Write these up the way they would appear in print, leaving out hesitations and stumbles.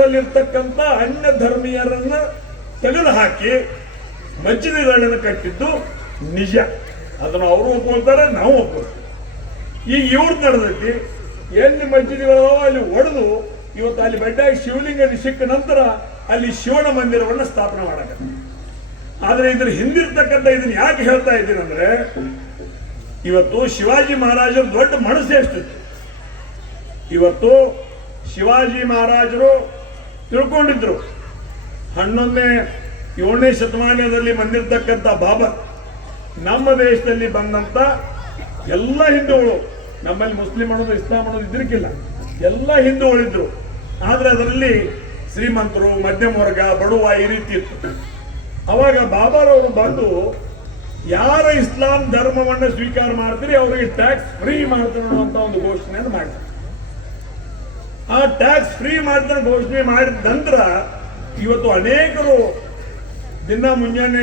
ಅದರಲ್ಲಿರ್ತಕ್ಕಂಥ ಅನ್ಯ ಧರ್ಮೀಯರನ್ನ ತೆಗೆದು ಹಾಕಿ ಮಸ್ಜಿದ್ಗಳನ್ನು ಕಟ್ಟಿದ್ದು ನಿಜ. ಅದನ್ನು ಅವರು ಒಪ್ಕೊಳ್ತಾರೆ, ನಾವು ಒಪ್ಕೊಳ್ತೀವಿ. ಈಗ ಇವ್ರು ನಡೆದೈತಿ, ಎಲ್ಲಿ ಮಸ್ಜಿದ್ಗಳು ಅಲ್ಲಿ ಒಡೆದು ಇವತ್ತು ಅಲ್ಲಿ ಬೆಡ್ಡಾಗಿ ಶಿವಲಿಂಗ ಸಿಕ್ಕ ನಂತರ ಅಲ್ಲಿ ಶಿವನ ಮಂದಿರವನ್ನು ಸ್ಥಾಪನೆ ಮಾಡಕ. ಆದ್ರೆ ಇದ್ರ ಹಿಂದಿರ್ತಕ್ಕಂಥ ಇದನ್ನ ಯಾಕೆ ಹೇಳ್ತಾ ಇದ್ದೀನಿ ಅಂದ್ರೆ, ಇವತ್ತು ಶಿವಾಜಿ ಮಹಾರಾಜರ ದೊಡ್ಡ ಮನಸ್ಸು ಎಷ್ಟಿತ್ತು. ಇವತ್ತು ಶಿವಾಜಿ ಮಹಾರಾಜರು ತಿಳ್ಕೊಂಡಿದ್ರು 11ನೇ 7ನೇ ಶತಮಾನದಲ್ಲಿ ಬಂದಿರತಕ್ಕಂಥ ಬಾಬರ್ ನಮ್ಮ ದೇಶದಲ್ಲಿ ಬಂದಂತ ಎಲ್ಲ ಹಿಂದೂಗಳು, ನಮ್ಮಲ್ಲಿ ಮುಸ್ಲಿಂ ಅನ್ನೋದು ಇಸ್ಲಾಂ ಅನ್ನೋದು ಇದ್ರಿಕ್ಕಿಲ್ಲ, ಎಲ್ಲ ಹಿಂದೂಗಳಿದ್ರು. ಆದ್ರೆ ಅದರಲ್ಲಿ ಶ್ರೀಮಂತರು, ಮಧ್ಯಮ ವರ್ಗ, ಬಡವ ಈ ರೀತಿ ಇತ್ತು. ಅವಾಗ ಬಾಬರ್ ಅವರು ಬಂದು ಯಾರ ಇಸ್ಲಾಂ ಧರ್ಮವನ್ನು ಸ್ವೀಕಾರ ಮಾಡ್ತೀರಿ ಅವರಿಗೆ ಟ್ಯಾಕ್ಸ್ ಫ್ರೀ ಮಾಡ್ತಾರೆ ಅನ್ನುವಂತ ಒಂದು ಘೋಷಣೆಯನ್ನು ಮಾಡಿದ್ರು. ಆ ಟ್ಯಾಕ್ಸ್ ಫ್ರೀ ಮಾಡ್ತಾರೆ ಘೋಷಣೆ ಮಾಡಿದ ನಂತರ ಇವತ್ತು ಅನೇಕರು ದಿನ ಮುಂಜಾನೆ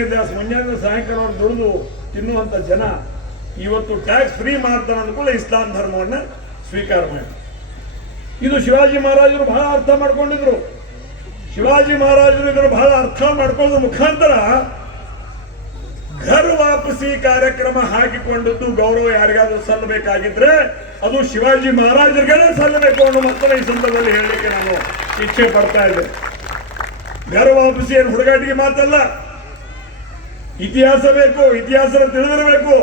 ಸಾಯಂಕಾಲ ದುಡಿದು ತಿನ್ನುವಂತ ಜನ ಇವತ್ತು ಟ್ಯಾಕ್ಸ್ ಫ್ರೀ ಮಾಡ್ತಾರೆ ಅಂದ್ಕೊಳ್ಳಿ ಇಸ್ಲಾಂ ಧರ್ಮವನ್ನು ಸ್ವೀಕಾರ ಮಾಡಿ. ಇದು ಶಿವಾಜಿ ಮಹಾರಾಜರು ಬಹಳ ಅರ್ಥ ಮಾಡ್ಕೊಂಡಿದ್ರು. ಶಿವಾಜಿ ಮಹಾರಾಜರು ಇದನ್ನು ಬಹಳ ಅರ್ಥ ಮಾಡ್ಕೊಳ್ಳೋದ್ರ ಮುಖಾಂತರ ಘರ್ ವಾಪಸಿ ಕಾರ್ಯಕ್ರಮ ಹಾಕಿಕೊಂಡದ್ದು ಗೌರವ ಯಾರಿಗಾದ್ರೂ ಸಲ್ಲಬೇಕಾಗಿದ್ರೆ ಅದು ಶಿವಾಜಿ ಮಹಾರಾಜರಿಗೇ ಸಲ್ಲಬೇಕು ಅನ್ನೋ ಮಾತನ್ನ ಈ ಸಂದರ್ಭದಲ್ಲಿ ಹೇಳಲಿಕ್ಕೆ ನಾನು ಇಚ್ಛೆ ಪಡ್ತಾ ಇದ್ದೆ. ಘರ್ ವಾಪಸಿ ಏನು ಹುಡುಗಾಟಿಗೆ ಮಾತಲ್ಲ, ಇತಿಹಾಸ ಬೇಕು, ಇತಿಹಾಸ ತಿಳಿದಿರಬೇಕು.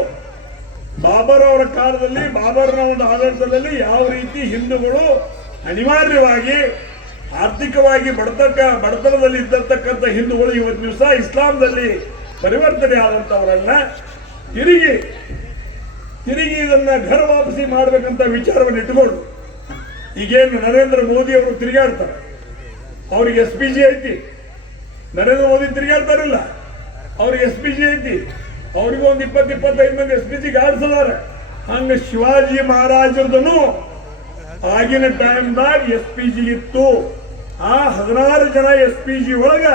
ಬಾಬರ್ ಅವರ ಕಾಲದಲ್ಲಿ, ಬಾಬರ್ನ ಒಂದು ಆಡಳಿತದಲ್ಲಿ ಯಾವ ರೀತಿ ಹಿಂದೂಗಳು ಅನಿವಾರ್ಯವಾಗಿ ಆರ್ಥಿಕವಾಗಿ ಬಡತನದಲ್ಲಿ ಇದ್ದತಕ್ಕಂಥ ಹಿಂದೂಗಳು ಇವತ್ತು ದಿವಸ ಇಸ್ಲಾಂದಲ್ಲಿ ಪರಿವರ್ತನೆ ಆದಂತವರನ್ನ ತಿರುಗಿ ಇದನ್ನ ಘರ ವಾಪಸಿ ಮಾಡ್ಬೇಕಂತ ವಿಚಾರವನ್ನು ಇಟ್ಟುಕೊಂಡು ಈಗೇನು ನರೇಂದ್ರ ಮೋದಿ ಅವರು ತಿರುಗಾಡ್ತಾರೆ, ಅವ್ರಿಗೆ SPG ಐತಿ. ನರೇಂದ್ರ ಮೋದಿ ತಿರುಗಾಡ್ತಾರಿಲ್ಲ, ಅವ್ರಿಗೆ SPG ಐತಿ. ಅವ್ರಿಗೂ ಒಂದು 20-25 ಮಂದಿ SPG ಗಾಡಿಸಿದಾರೆ. ಹಂಗ ಶಿವಾಜಿ ಮಹಾರಾಜರದನು ಆಗಿನ ಟೈಮ್ದಾಗ SPG ಇತ್ತು. ಆ 16 ಜನ SPG ಒಳಗ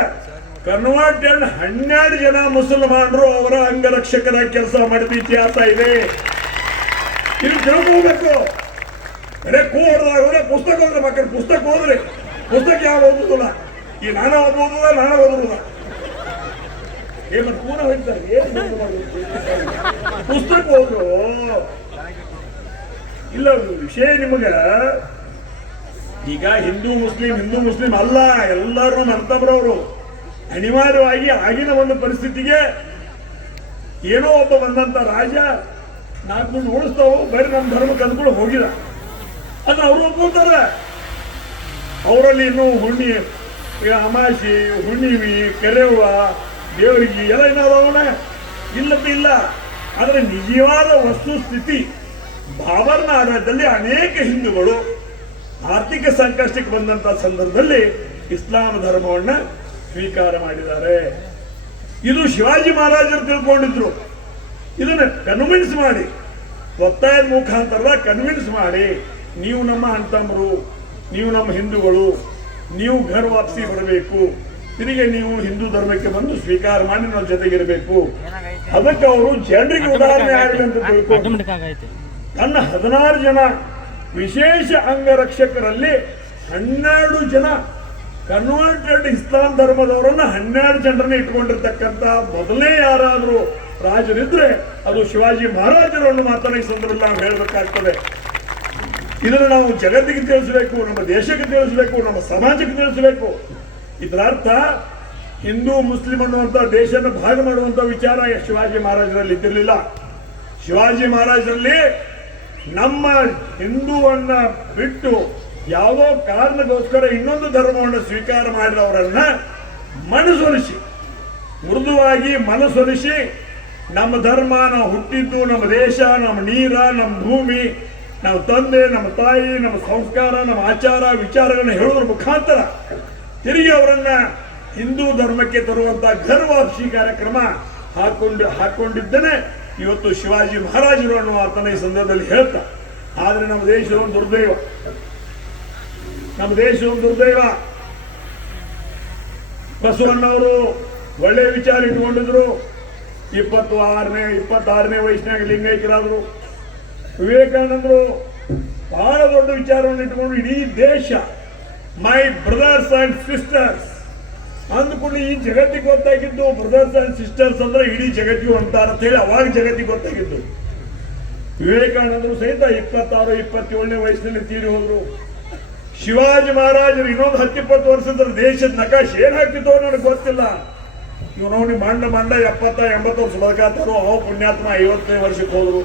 ಕನ್ವರ್ಟೆಡ್ 12 ಜನ ಮುಸಲ್ಮಾನರು ಅವರ ಅಂಗರಕ್ಷಕರ ಕೆಲಸ ಮಾಡಿದ ಇತಿಹಾಸ ಇದೆ. ಇದು ತಿಳ್ಕೋಬೇಕು. ಅರೆ ಕೂಡದಾಗ ಪುಸ್ತಕ ಹೋದ್ರೆ ಮಕ್ಕಳು ಪುಸ್ತಕ ಹೋದ್ರೆ ಪುಸ್ತಕ ಯಾವ ಓದುದಿಲ್ಲ. ಈ ನಾನ ಓದುವುದ ನಾನ ಓದುವುದ ಮತ್ತೆ ಪೂರ ಹೋಗ್ತಾರೆ. ಪುಸ್ತಕ ಹೋದ್ರು ಇಲ್ಲ. ವಿಷಯ ನಿಮಗ ಈಗ ಹಿಂದೂ ಮುಸ್ಲಿಂ ಅಲ್ಲ, ಎಲ್ಲರೂ ನರ್ತಬ್ರವರು. ಅನಿವಾರ್ಯವಾಗಿ ಆಗಿನ ಒಂದು ಪರಿಸ್ಥಿತಿಗೆ ಏನೋ ಒಬ್ಬ ಬಂದಂತ ರಾಜ 4 ದುಡ್ಡು ಉಳಿಸ್ತಾವು, ಬರೀ ನಮ್ಮ ಧರ್ಮಕ್ಕೆ ಅಂದ್ಕೊಂಡು ಹೋಗಿದ. ಅದನ್ನ ಅವರು ಒಪ್ಕೊಳ್ತಾರೆ. ಅವರಲ್ಲಿ ಇನ್ನೂ ಅಮಾಸಿ, ಹುಣ್ಣಿಮೆ, ಕೆರೆವ್ವ, ದೇವರಿಗೆ ಎಲ್ಲ ಏನಾದವನ ಇಲ್ಲ. ಆದರೆ ನಿಜವಾದ ವಸ್ತುಸ್ಥಿತಿ ಬಾಬರ್ನ ಆಡಳಿತದಲ್ಲಿ ಅನೇಕ ಹಿಂದೂಗಳು ಆರ್ಥಿಕ ಸಂಕಷ್ಟಕ್ಕೆ ಬಂದಂತ ಸಂದರ್ಭದಲ್ಲಿ ಇಸ್ಲಾಂ ಧರ್ಮವನ್ನ ಸ್ವೀಕಾರ ಮಾಡಿದ್ದಾರೆ. ಇದು ಶಿವಾಜಿ ಮಹಾರಾಜರು ತಿಳ್ಕೊಂಡಿದ್ರು. ಇದನ್ನ ಕನ್ವಿನ್ಸ್ ಮಾಡಿ, ಒತ್ತಾಯದ ಮುಖಾಂತರ ಕನ್ವಿನ್ಸ್ ಮಾಡಿ, ನೀವು ನಮ್ಮ ಅಣ್ತಮ್ಮರು, ನೀವು ನಮ್ಮ ಹಿಂದೂಗಳು, ನೀವು ಘರ್ ವಾಪಸಿ ಬರಬೇಕು, ತಿರುಗಿ ನೀವು ಹಿಂದೂ ಧರ್ಮಕ್ಕೆ ಬಂದು ಸ್ವೀಕಾರ ಮಾಡಿ ನಾವು ಜೊತೆಗಿರಬೇಕು. ಅದಕ್ಕೆ ಅವರು ಜನರಿಗೆ ಉದಾಹರಣೆ ಆಗಲಿ ಅಂತ ತಿಳ್ಕೊಂಡು ತನ್ನ 16 ಜನ ವಿಶೇಷ ಅಂಗರಕ್ಷಕರಲ್ಲಿ 12 ಜನ ಕನ್ವರ್ಟೆಡ್ ಇಸ್ಲಾಂ ಧರ್ಮದವರನ್ನ 12 ಜನರನ್ನ ಇಟ್ಕೊಂಡಿರ್ತಕ್ಕಂಥ ಮೊದಲನೇ ಯಾರಾದ್ರೂ ರಾಜರಿದ್ರೆ ಅದು ಶಿವಾಜಿ ಮಹಾರಾಜರನ್ನು ಮಾತನ್ನ ಈ ಸಂದರ್ಭದಲ್ಲಿ ನಾವು ಹೇಳಬೇಕಾಗ್ತದೆ. ಇದನ್ನು ನಾವು ಜಗತ್ತಿಗೆ ತಿಳಿಸಬೇಕು, ನಮ್ಮ ದೇಶಕ್ಕೆ ತಿಳಿಸಬೇಕು, ನಮ್ಮ ಸಮಾಜಕ್ಕೆ ತಿಳಿಸಬೇಕು. ಇದರ ಅರ್ಥ ಹಿಂದೂ ಮುಸ್ಲಿಂ ಅನ್ನುವಂಥ ದೇಶನ ಭಾಗ ಮಾಡುವಂತ ವಿಚಾರ ಶಿವಾಜಿ ಮಹಾರಾಜರಲ್ಲಿ ಇದ್ದಿರಲಿಲ್ಲ. ಶಿವಾಜಿ ಮಹಾರಾಜರಲ್ಲಿ ನಮ್ಮ ಹಿಂದೂವನ್ನ ಬಿಟ್ಟು ಯಾವುದೋ ಕಾರಣಕ್ಕೋಸ್ಕರ ಇನ್ನೊಂದು ಧರ್ಮವನ್ನು ಸ್ವೀಕಾರ ಮಾಡಿದವರನ್ನ ಮನಸೊಲಿಸಿ, ಮೃದುವಾಗಿ ಮನಸೊಲಿಸಿ, ನಮ್ಮ ಧರ್ಮ, ನಾವು ಹುಟ್ಟಿದ್ದು, ನಮ್ಮ ದೇಶ, ನಮ್ಮ ನೀರ, ನಮ್ಮ ಭೂಮಿ, ನಮ್ಮ ತಂದೆ, ನಮ್ಮ ತಾಯಿ, ನಮ್ಮ ಸಂಸ್ಕಾರ, ನಮ್ಮ ಆಚಾರ ವಿಚಾರಗಳನ್ನ ಹೇಳೋದ್ರ ಮುಖಾಂತರ ತಿರುಗಿ ಅವರನ್ನ ಹಿಂದೂ ಧರ್ಮಕ್ಕೆ ತರುವಂತ ಘರ್ ವಾಪಸಿ ಕಾರ್ಯಕ್ರಮ ಹಾಕೊಂಡಿದ್ದೇನೆ ಇವತ್ತು ಶಿವಾಜಿ ಮಹಾರಾಜರು ಅನ್ನುವ ಆತನ ಈ ಸಂದರ್ಭದಲ್ಲಿ ಹೇಳ್ತಾ. ಆದ್ರೆ ನಮ್ಮ ದೇಶ ಒಂದು ದುರ್ದೈವ. ಬಸವಣ್ಣವರು ಒಳ್ಳೆ ವಿಚಾರ ಇಟ್ಕೊಂಡಿದ್ರು. 26ನೇ ವಯಸ್ಸಿನಾಗ ಲಿಂಗೈಕ್ಯರಾದ್ರು. ವಿವೇಕಾನಂದರು ಬಹಳ ದೊಡ್ಡ ವಿಚಾರವನ್ನು ಇಟ್ಟುಕೊಂಡು ಇಡೀ ದೇಶ ಮೈ ಬ್ರದರ್ಸ್ ಅಂಡ್ ಸಿಸ್ಟರ್ಸ್ ಅಂದ್ಕೊಂಡು ಈ ಜಗತ್ತಿಗೆ ಗೊತ್ತಾಗಿದ್ದು ಬ್ರದರ್ಸ್ ಅಂಡ್ ಸಿಸ್ಟರ್ಸ್ ಅಂದ್ರೆ ಇಡೀ ಜಗತ್ತಿಗೆ ಅಂತಾರ ಅಂತ ಹೇಳಿ ಅವಾಗ ಜಗತ್ತಿಗೆ ಗೊತ್ತಾಗಿದ್ದು. ವಿವೇಕಾನಂದರು ಸಹಿತ 26-27ನೇ ವಯಸ್ಸಿನಲ್ಲಿ ತೀರಿ ಹೋದ್ರು. ಶಿವಾಜಿ ಮಹಾರಾಜರು ಇನ್ನೊಂದು 10-20 ವರ್ಷದ ದೇಶದ ನಕಾಶೆ ಏನ್ ಹಾಕ್ತಿದ್ದೋ ನನಗೆ ಗೊತ್ತಿಲ್ಲ. ಇವನವನಿ ಮಂಡ 70-80 ವರ್ಷ ಬದುಕಾತಾರೋ ಅವ ಪುಣ್ಯಾತ್ಮ 55 ವರ್ಷಕ್ಕೆ ಹೋದ್ರು.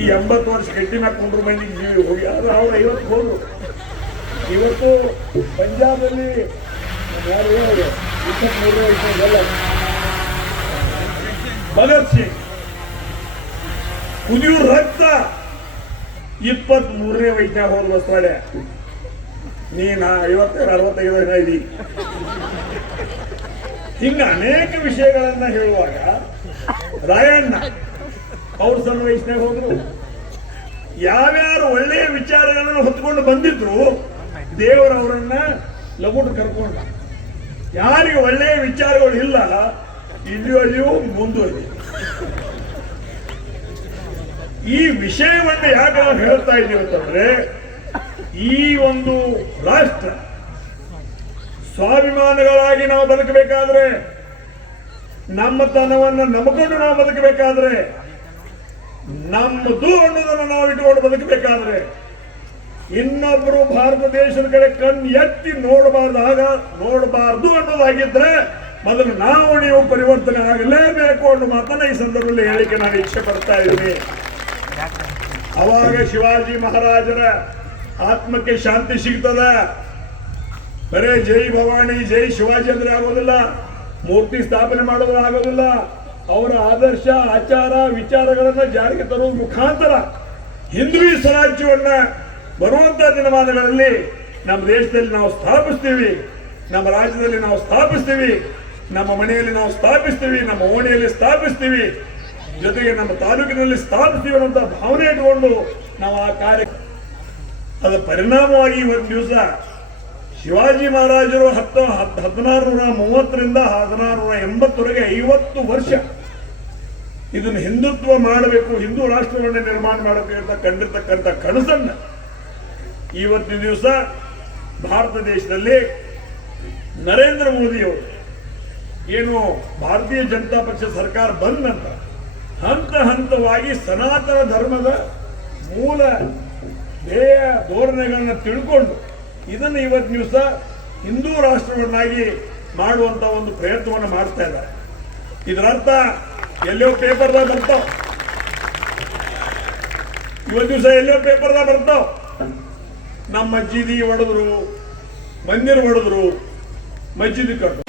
ಈ 80 ವರ್ಷ ಗಟ್ಟಿ ಹಾಕೊಂಡ್ರು ಮಂದಿಗೆ ಜೀವಿ ಹೋಗಿ ಆದ್ರೆ ಅವ್ರು 50 ಹೋದ್ರು. ಇವತ್ತು ಪಂಜಾಬಲ್ಲಿ 23 ವಯಸ್ಸಿನ ಭಗತ್ ಸಿಂಗ್ ಕುದಿಯು ರಕ್ತ 23ನೇ ವಯಸ್ಸಿನಾಗ ಹೋದ್ ಬಸ್ವಾಡೆ ನೀನ 55-65 ಇದಿ. ಹಿಂಗ ಅನೇಕ ವಿಷಯಗಳನ್ನ ಹೇಳುವಾಗ ರಾಯಣ್ಣ ಅವ್ರು ಸಣ್ಣ ವಯಸ್ಸಿನಾಗ ಹೋದ್ರು. ಯಾವ್ಯಾರು ಒಳ್ಳೆಯ ವಿಚಾರಗಳನ್ನು ಹೊತ್ಕೊಂಡು ಬಂದಿದ್ರು ದೇವರವರನ್ನ ಲಗುಟ್ ಕರ್ಕೊಂಡ. ಯಾರಿಗೆ ಒಳ್ಳೆಯ ವಿಚಾರಗಳು ಇಲ್ಲ ಇಲ್ಲಿಯೂ ಮುಂದುವರಿ. ಈ ವಿಷಯವನ್ನು ಯಾಕೆ ನಾವು ಹೇಳ್ತಾ ಇದ್ದೀವಿ ಅಂತಂದ್ರೆ ಈ ಒಂದು ರಾಷ್ಟ್ರ ಸ್ವಾಭಿಮಾನಗಳಾಗಿ ನಾವು ಬದುಕಬೇಕಾದ್ರೆ, ನಮ್ಮತನವನ್ನು ನಂಬಿಕೊಂಡು ನಾವು ಬದುಕಬೇಕಾದ್ರೆ, ನಮ್ಮದು ಅನ್ನೋದನ್ನು ನಾವು ಇಟ್ಟುಕೊಂಡು ಬದುಕಬೇಕಾದ್ರೆ, ಇನ್ನೊಬ್ಬರು ಭಾರತ ದೇಶದ ಕಡೆ ಕಣ್ಣು ಎತ್ತಿ ನೋಡಬಾರ್ದು ಅನ್ನೋದಾಗಿದ್ರೆ ಮೊದಲು ನಾವು ನೀವು ಪರಿವರ್ತನೆ ಆಗಲೇಬೇಕು ಅನ್ನೋ ಮಾತನ್ನ ಈ ಸಂದರ್ಭದಲ್ಲಿ ಹೇಳಿಕೆ ನಾನು ಇಚ್ಛೆ ಪಡ್ತಾ ಇದ್ದೀನಿ. ಅವಾಗ ಶಿವಾಜಿ ಮಹಾರಾಜರ ಆತ್ಮಕ್ಕೆ ಶಾಂತಿ ಸಿಗ್ತದ. ಬರೇ ಜೈ ಭವಾನಿ ಜೈ ಶಿವಾಜಿ ಅಂದ್ರೆ ಆಗೋದಿಲ್ಲ, ಮೂರ್ತಿ ಸ್ಥಾಪನೆ ಮಾಡೋದ್ರೆ ಆಗೋದಿಲ್ಲ. ಅವರ ಆದರ್ಶ ಆಚಾರ ವಿಚಾರಗಳನ್ನ ಜಾರಿಗೆ ತರುವ ಮುಖಾಂತರ ಹಿಂದುವಿ ಸ್ವರಾಜ್ಯವನ್ನ ಬರುವಂತಹ ದಿನಮಾನಗಳಲ್ಲಿ ನಮ್ಮ ದೇಶದಲ್ಲಿ ನಾವು ಸ್ಥಾಪಿಸ್ತೀವಿ, ನಮ್ಮ ರಾಜ್ಯದಲ್ಲಿ ನಾವು ಸ್ಥಾಪಿಸ್ತೀವಿ, ನಮ್ಮ ಮನೆಯಲ್ಲಿ ನಾವು ಸ್ಥಾಪಿಸ್ತೀವಿ, ನಮ್ಮ ಓಣಿಯಲ್ಲಿ ಸ್ಥಾಪಿಸ್ತೀವಿ, ಜೊತೆಗೆ ನಮ್ಮ ತಾಲೂಕಿನಲ್ಲಿ ಸ್ಥಾಪಿಸ್ತೀವಿ ಅನ್ನುವಂಥ ಭಾವನೆ ಇಟ್ಕೊಂಡು ನಾವು ಆ ಕಾರ್ಯ ಅದರ ಪರಿಣಾಮವಾಗಿ ಇವತ್ತು ದಿವಸ ಶಿವಾಜಿ ಮಹಾರಾಜರು 1630ರಿಂದ 1680ವರೆಗೆ 50 ವರ್ಷ ಇದನ್ನು ಹಿಂದುತ್ವ ಮಾಡಬೇಕು, ಹಿಂದೂ ರಾಷ್ಟ್ರವನ್ನು ನಿರ್ಮಾಣ ಮಾಡಬೇಕು ಅಂತ ಕಂಡಿರ್ತಕ್ಕಂಥ ಕನಸನ್ನ ಇವತ್ತಿನ ದಿವಸ ಭಾರತ ದೇಶದಲ್ಲಿ ನರೇಂದ್ರ ಮೋದಿಯವರು ಏನು ಭಾರತೀಯ ಜನತಾ ಪಕ್ಷ ಸರ್ಕಾರ ಬಂದ ನಂತರ ಹಂತ ಹಂತವಾಗಿ ಸನಾತನ ಧರ್ಮದ ಮೂಲ ಧ್ಯೇಯ ಧೋರಣೆಗಳನ್ನ ತಿಳ್ಕೊಂಡು ಇದನ್ನು ಇವತ್ತು ದಿವಸ ಹಿಂದೂ ರಾಷ್ಟ್ರವನ್ನಾಗಿ ಮಾಡುವಂತ ಒಂದು ಪ್ರಯತ್ನವನ್ನು ಮಾಡ್ತಾ ಇದ್ದಾರೆ. ಇದರರ್ಥ ಎಲ್ಲೋ ಪೇಪರ್ದಾಗ ಬರ್ತಾವ, ಇವತ್ತು ದಿವಸ ಎಲ್ಲೋ ಪೇಪರ್ದಾಗ ಬರ್ತಾವ, ನಮ್ಮ ಮಸ್ಜಿದಿ ಹೊಡೆದ್ರು, ಮಂದಿರ ಹೊಡೆದ್ರು, ಮಸ್ಜಿದ್ ಕಟ್ಟು